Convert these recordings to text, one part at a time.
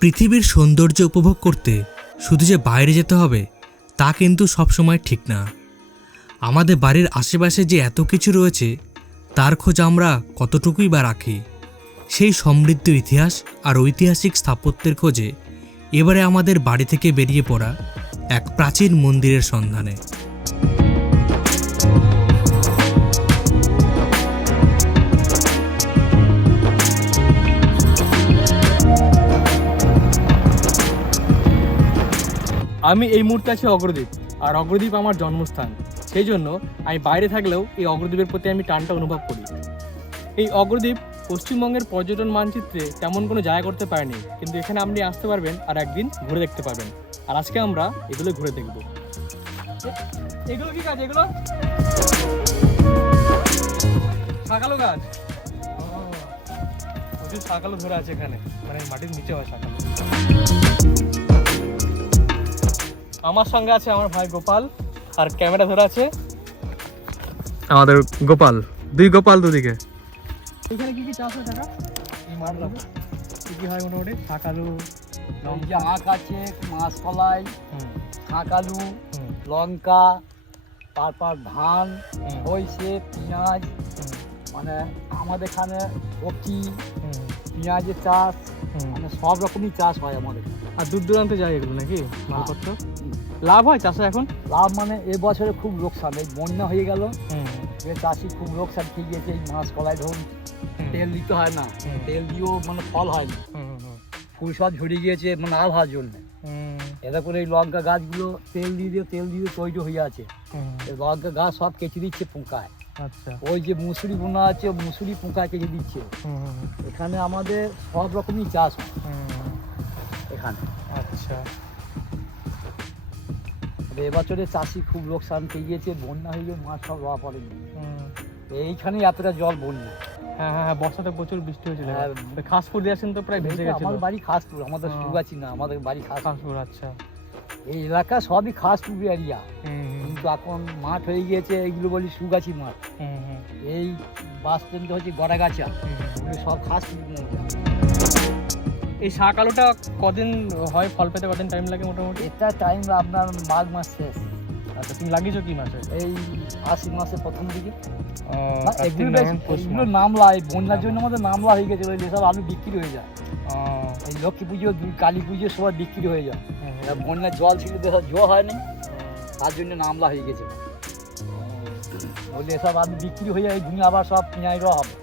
পৃথিবীর সৌন্দর্য উপভোগ করতে শুধু যে বাইরে যেতে হবে, তা কিন্তু সবসময় ঠিক না। আমাদের বাড়ির আশেপাশে যে এত কিছু রয়েছে, তার খোঁজ আমরা কতটুকুই বা রাখি? সেই সমৃদ্ধ ইতিহাস আর ঐতিহাসিক স্থাপত্যের খোঁজে এবারে আমাদের বাড়ি থেকে বেরিয়ে পড়া এক প্রাচীন মন্দিরের সন্ধানে। আমি এই মুহূর্তে আছি অগ্রদ্বীপ, আর অগ্রদ্বীপ আমার জন্মস্থান। সেই জন্য আমি বাইরে থাকলেও এই অগ্রদ্বীপের প্রতি আমি টানটা অনুভব করি। এই অগ্রদ্বীপ পশ্চিমবঙ্গের পর্যটন মানচিত্রে তেমন কোনো জায়গা করতে পারেনি, কিন্তু এখানে আপনি আসতে পারবেন আর একদিন ঘুরে দেখতে পারবেন। আর আজকে আমরা এগুলো ঘুরে দেখব। এগুলো কি গাছ এগুলো? শাকালো গাছ। প্রচুর শাকালো ধরে আছে এখানে মানে মাটির নিচে হয় শাকালো। আমার সঙ্গে আছে আমার ভাই গোপাল আর ক্যামেরা ধরে আছে। আমাদের গোপাল দুই গোপাল দুদিকে। এখানে কি কি চাষ হয় টাকা এই মাঠটা। কি কি হয় মোটামুটি? শাক আলু যে আখ আছে মাছকলাই হুম, শাক আলু লঙ্কা তারপর ধান সইষে পেঁয়াজ মানে আমাদের এখানে কপি পেঁয়াজের চাষ। মানে সব রকমই চাষ হয় আমাদের। আর দূর দূরান্তে যায় এগুলো নাকি মালপত্র লাভ হয় চাষে এখন? লাভ মানে এবছরে খুব লোকসান এই বন্যা হয়ে গেল। যে চাষি খুব লোকসান খেয়ে গিয়েছে এই মাছ কলাই ধরুন তেল দিতে হয় না। তেল দিয়েও মানে ফল হয় না। ফুল সব ঝরে গিয়েছে মানে আবহাওয়ার জন্য। এতে করে এই লঙ্কা গাছগুলো তেল দিয়ে দিয়ে তেল দিয়ে তৈরি হয়ে আছে। লঙ্কা গাছ সব কেচে দিচ্ছে পোকায় আচ্ছা। ওই যে মুসুরি বোনা আছে মুসুরি পোকায় কেটে দিচ্ছে। এখানে আমাদের সব রকমই চাষ হয়। এখানে। আচ্ছা। এবছরে চাষি খুব লোকসান পেয়ে গিয়েছে বন্যা হয়ে মাছ সব রওয়া পড়েনি হুম। এইখানেই এতটা জল বন্যা। হ্যাঁ হ্যাঁ হ্যাঁ, বর্ষাতে প্রচুর বৃষ্টি হয়েছিল। হ্যাঁ। খাসপুর তো প্রায় ভেসে আমার বাড়ি খাসপুর আমাদের। সুগাছি না আমাদের বাড়ি খাস খাসপুর আচ্ছা। এই এলাকা সবই খাস খাসপুর এরিয়া কিন্তু এখন মাঠ হয়ে গিয়েছে এইগুলো বলি সুগাছি মাঠ। এই বাস স্ট্যান্ড হচ্ছে গড়াগাছা। সব মৌজা। এই শাক আলুটা কদিন হয় ফল পেতে কদিন টাইম লাগে মোটামুটি? এটা টাইম আপনার মাঘ মাস শেষ। আচ্ছা তুমি লাগিয়েছো কি মাসে এই আশ্বিন মাসের প্রথম দিকে। এগুলো মাস। নামলা এই বন্যার জন্য আমাদের নামলা হয়ে গেছে সব আলু বিক্রি হয়ে যায়। এই লক্ষ্মী পুজো কালী পুজো সবাই বিক্রি হয়ে যায়। হুম, এবার বন্যার জল ছিল দেখার জল হয়নি। তার জন্য নামলা হয়ে গেছে। বলে এসব আলু বিক্রি হয়ে যায় এই দুনিয়া আবার সব পেঁয়াজও হবে।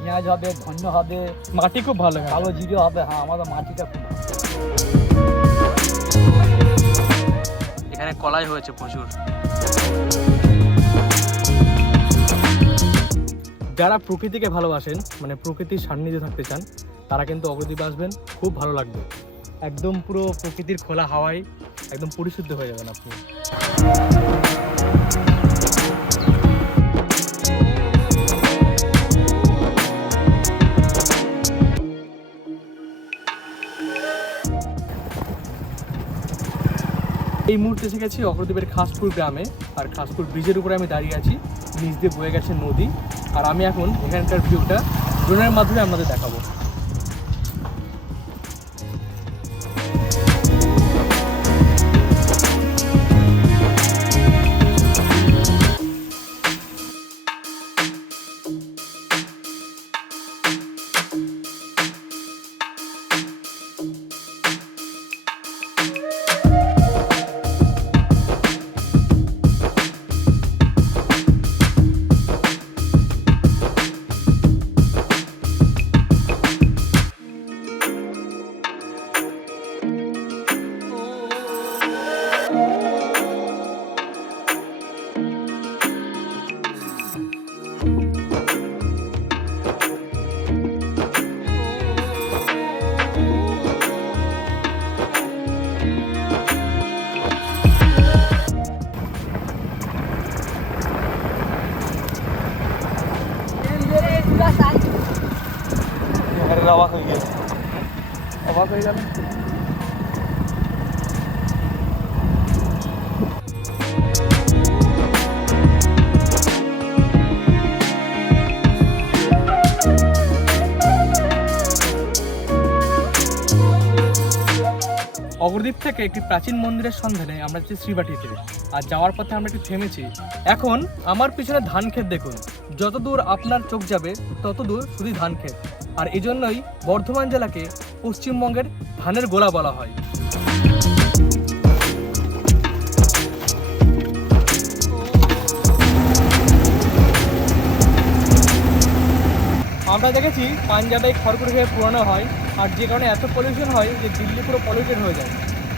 পেঁয়াজ হবে ধন্য হবে। মাটি খুব ভালো। কালো জিরে হবে হ্যাঁ আমাদের মাটিটা খুব ভালো। এখানে কলাই হয়েছে প্রচুর। যারা প্রকৃতিকে ভালোবাসেন মানে প্রকৃতির সান্নিধ্যে থাকতে চান তারা কিন্তু অগ্রদ্বীপে আসবেন, খুব ভালো লাগবে। একদম পুরো প্রকৃতির খোলা হাওয়ায়, একদম পরিশুদ্ধ হয়ে যাবেন আপনি। এই মুহূর্তে এসে গেছি অগ্রদ্বীপের খাসপুর গ্রামে। আর খাসপুর ব্রিজের উপরে আমি দাঁড়িয়ে আছি। নিচ দিয়ে বয়ে গেছে নদী। আর আমি এখন এখানকার ভিউটা ড্রোনের মাধ্যমে আপনাদের দেখাবো। গেল অগ্রদ্বীপ থেকে একটি প্রাচীন মন্দিরের সন্ধানে আমরা যাচ্ছি শ্রীবাটিতে আর যাওয়ার পথে আমরা একটু থেমেছি। এখন আমার পিছনে ধান ক্ষেত দেখুন। যত দূর আপনার চোখ যাবে তত দূর শুধু ধান ক্ষেত আর এই জন্যই বর্ধমান জেলাকে পশ্চিমবঙ্গের ধানের গোলা বলা হয়। আমরা দেখেছি পাঞ্জাবে খড়কুড়ি হয়ে পুরানো হয় আর যে কারণে এত পলিউশন হয় যে দিল্লি পুরো পলিউটেড হয়ে যায়।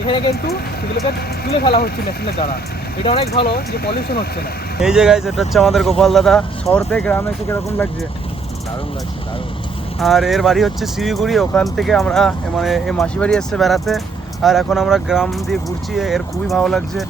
এখানে কিন্তু সেগুলোকে তুলে ফেলা হচ্ছে মেশিনের দ্বারা। এটা অনেক ভালো যে পলিউশন হচ্ছে না। এই জায়গায় এটা হচ্ছে আমাদের গোপাল দাদা শহর থেকে গ্রামে এসে কীরকম লাগছে? দারুণ লাগছে দারুণ। আর এর বাড়ি হচ্ছে শিলিগুড়ি, ওখান থেকে আমরা মানে এ মাসি বাড়ি এসছে বেড়াতে। আর এখন আমরা গ্রাম দিয়ে ঘুরছি এর খুবই ভালো লাগছে।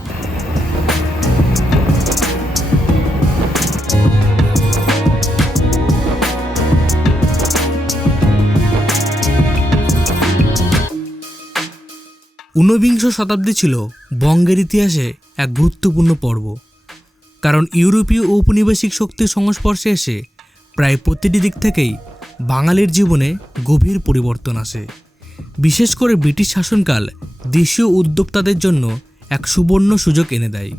ঊনবিংশ শতাব্দী ছিল বঙ্গের ইতিহাসে এক গুরুত্বপূর্ণ পর্ব। কারণ ইউরোপীয় ঔপনিবেশিক শক্তির সংস্পর্শে এসে প্রায় প্রতিটি দিক থেকেই বাঙালির জীবনে গভীর পরিবর্তন আসে। বিশেষ করে ব্রিটিশ শাসনকাল দেশীয় উদ্যোক্তাদের জন্য এক সুবর্ণ সুযোগ এনে দেয়।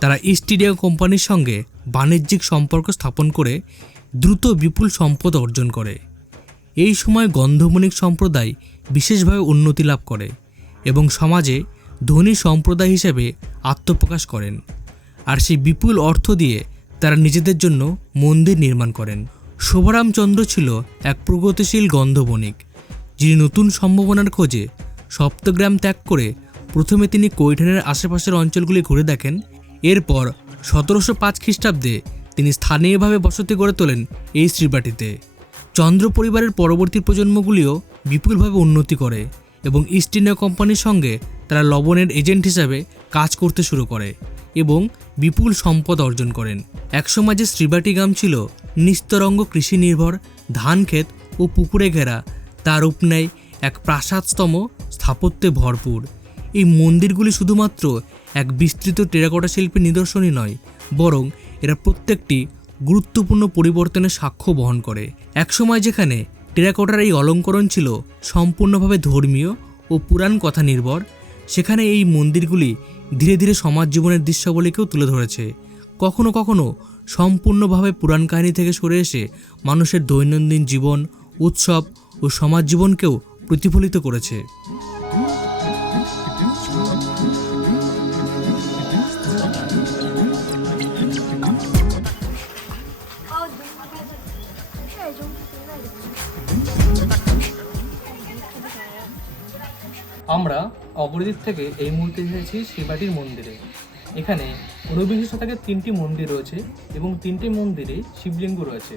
তারা ইস্ট ইন্ডিয়া কোম্পানির সঙ্গে বাণিজ্যিক সম্পর্ক স্থাপন করে দ্রুত বিপুল সম্পদ অর্জন করে। এই সময় গন্ধমণিক সম্প্রদায় বিশেষভাবে উন্নতি লাভ করে এবং সমাজে ধনী সম্প্রদায় হিসেবে আত্মপ্রকাশ করেন। আর সেই বিপুল অর্থ দিয়ে তারা নিজেদের জন্য মন্দির নির্মাণ করেন। শোভারামচন্দ্র ছিল এক প্রগতিশীল গন্ধবণিক, যিনি নতুন সম্ভাবনার খোঁজে সপ্তগ্রাম ত্যাগ করে প্রথমে তিনি কৈঠানের আশেপাশের অঞ্চলগুলি ঘুরে দেখেন, এরপর সতেরোশো পাঁচ খ্রিস্টাব্দে তিনি স্থানীয়ভাবে বসতি গড়ে তোলেন এই শ্রীবাটিতে চন্দ্র পরিবারের পরবর্তী প্রজন্মগুলিও বিপুলভাবে উন্নতি করে এবং ইস্ট ইন্ডিয়া কোম্পানির সঙ্গে তারা লবণের এজেন্ট হিসাবে কাজ করতে শুরু করে এবং বিপুল সম্পদ অর্জন করেন। একসময় যে শ্রীবাটি গ্রাম ছিল নিস্তরঙ্গ কৃষি নির্ভর ধান ক্ষেত ও পুকুরে ঘেরা। তার উপন্যায় এক প্রাসাদস্তম স্থাপত্যে ভরপুর। এই মন্দিরগুলি শুধুমাত্র এক বিস্তৃত টেরাকোটা শিল্পের নিদর্শনই নয়, বরং এরা প্রত্যেকটি গুরুত্বপূর্ণ পরিবর্তনের সাক্ষ্য বহন করে। একসময় যেখানে টেরাকোটার এই অলঙ্করণ ছিল সম্পূর্ণভাবে ধর্মীয় ও পুরাণ কথা নির্ভর, সেখানে এই মন্দিরগুলি ধীরে ধীরে সমাজ জীবনের দৃশ্যাবলীকেও তুলে ধরেছে। কখনো কখনো সম্পূর্ণভাবে পুরাণ কাহিনী থেকে সরে এসে মানুষের দৈনন্দিন জীবন, উৎসব ও সমাজ জীবনকেও প্রতিফলিত করেছে। আমরা অগ্রদ্বীপ থেকে এই মুহূর্তে এসেছি শ্রীবাটির মন্দিরে। এখানে ঊনবিংশ শতকের তিনটি মন্দির রয়েছে এবং তিনটি মন্দিরে শিবলিঙ্গ রয়েছে।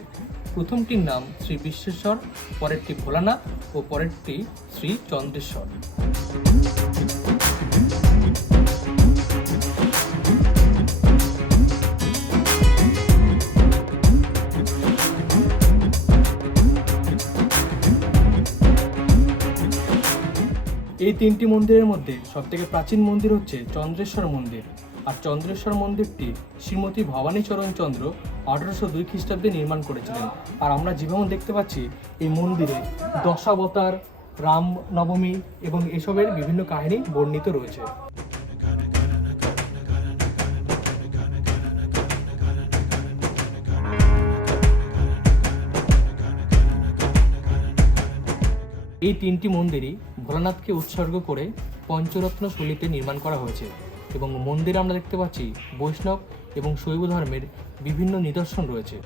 প্রথমটির নাম শ্রী বিশ্বেশ্বর, পরেরটি ভোলানাথ ও পরেরটি শ্রী চন্দ্রেশ্বর। এই তিনটি মন্দিরের মধ্যে সবথেকে প্রাচীন মন্দির হচ্ছে চন্দ্রেশ্বর মন্দির। আর চন্দ্রেশ্বর মন্দিরটি শ্রীমতী ভবানীচরণ চন্দ্র আঠারোশো দুই খ্রিস্টাব্দে নির্মাণ করেছিলেন। আর আমরা যেভাবে দেখতে পাচ্ছি এই মন্দিরে দশাবতার, রাম নবমী এবং এসবের বিভিন্ন কাহিনী বর্ণিত রয়েছে। এই তিনটি মন্দিরই ভোলানাথকে উৎসর্গ করে পঞ্চরত্ন শৈলীতে নির্মাণ করা হয়েছে। এবং মন্দিরে আমরা দেখতে পাচ্ছি বৈষ্ণব এবং শৈব ধর্মের বিভিন্ন নিদর্শন রয়েছে।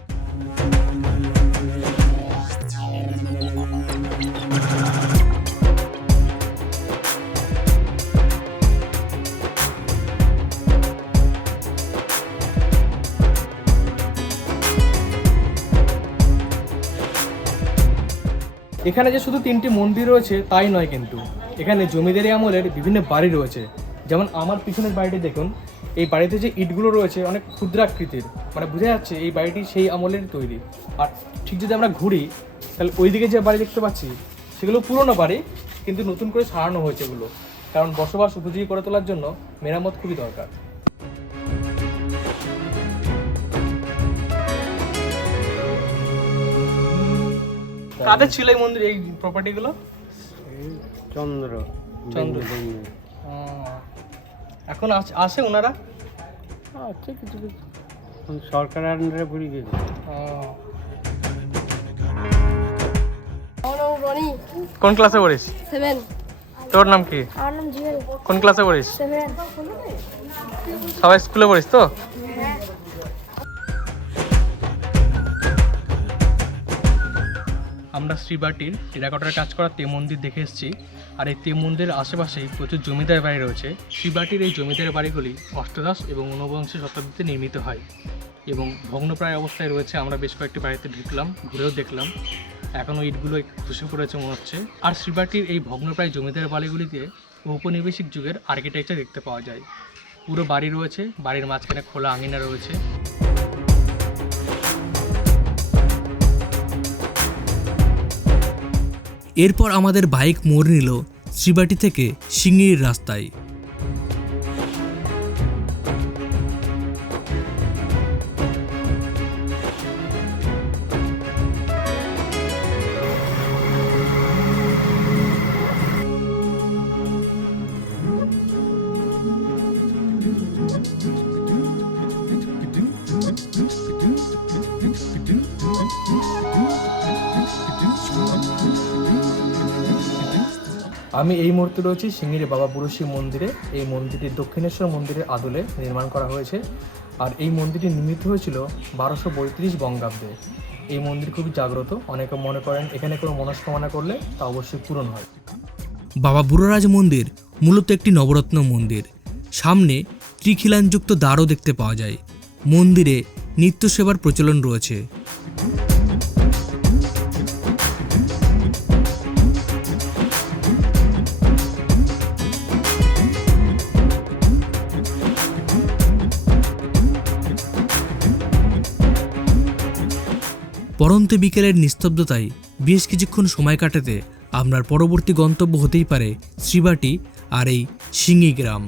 এখানে যে শুধু তিনটি মন্দির রয়েছে, তাই নয় কিন্তু। এখানে জমিদারি আমলের বিভিন্ন বাড়ি রয়েছে। যেমন আমার পিছনের বাড়িটি দেখুন এই বাড়িতে যে ইটগুলো রয়েছে অনেক ক্ষুদ্রাকৃতির মানে বোঝা যাচ্ছে এই বাড়িটি সেই আমলের তৈরি। আর ঠিক যদি আমরা ঘুরি তাহলে ওইদিকে যে বাড়ি দেখতে পাচ্ছি সেগুলো পুরনো বাড়ি কিন্তু নতুন করে সারানো হয়েছে এগুলো। কারণ বসবাস উপযোগী করে তোলার জন্য মেরামত খুবই দরকার। কাদের ছিল এই মন্দির এই প্রপার্টিগুলো চন্দ্র। চন্দ্র এখন আস- আসে ওনারা? সরকার কিছু কিছু। সরকারের আন্ডারে গেছে। কোন ক্লাসে পড়িস? সেভেন তোর নাম কি? আমার নাম জুয়েল। কোন ক্লাসে পড়িস? সেভেন সবাই স্কুলে পড়িস তো? আমরা শ্রীবাটির টেরাকটার কাজ করা তে মন্দির দেখে এসেছি। আর এই তে মন্দিরের আশেপাশেই প্রচুর জমিদার বাড়ি রয়েছে। শ্রীবাটির এই জমিদার বাড়িগুলি অষ্টাদশ এবং ঊনবিংশ শতাব্দীতে নির্মিত হয় এবং ভগ্নপ্রায় অবস্থায় রয়েছে। আমরা বেশ কয়েকটি বাড়িতে ঢুকলাম, ঘুরেও দেখলাম। এখনও ইটগুলো খসে পড়েছে মনে হচ্ছে। আর শ্রীবাটির এই ভগ্নপ্রায় জমিদার বাড়িগুলিতে ঔপনিবেশিক যুগের আর্কিটেকচার দেখতে পাওয়া যায়। পুরো বাড়ি রয়েছে, বাড়ির মাঝখানে খোলা আঙিনা রয়েছে। এরপর আমাদের বাইক মোড় নিল শ্রীবাটি থেকে সিঙ্গির রাস্তায়। আমি এই মুহূর্তে রয়েছি সিঙ্গিরি বাবা বুড়োশি মন্দিরে। এই মন্দিরটি দক্ষিণেশ্বর মন্দিরের আদলে নির্মাণ করা হয়েছে। আর এই মন্দিরটি নির্মিত হয়েছিল বারোশো বত্রিশ বঙ্গাব্দে। এই মন্দির খুবই জাগ্রত। অনেকে মনে করেন এখানে কোনো মনস্কামনা করলে তা অবশ্যই পূরণ হয়। বাবা বুড়োরাজ মন্দির মূলত একটি নবরত্ন মন্দির। সামনে ত্রিখিলানযুক্ত দ্বারও দেখতে পাওয়া যায়। মন্দিরে নিত্য সেবার প্রচলন রয়েছে। পরন্ত বিকেলের নিস্তব্ধতায় বেশ কিছুক্ষণ সময় কাটাতে আপনার পরবর্তী গন্তব্য হতেই পারে শ্রীবাটি আর এই শিঙি গ্রাম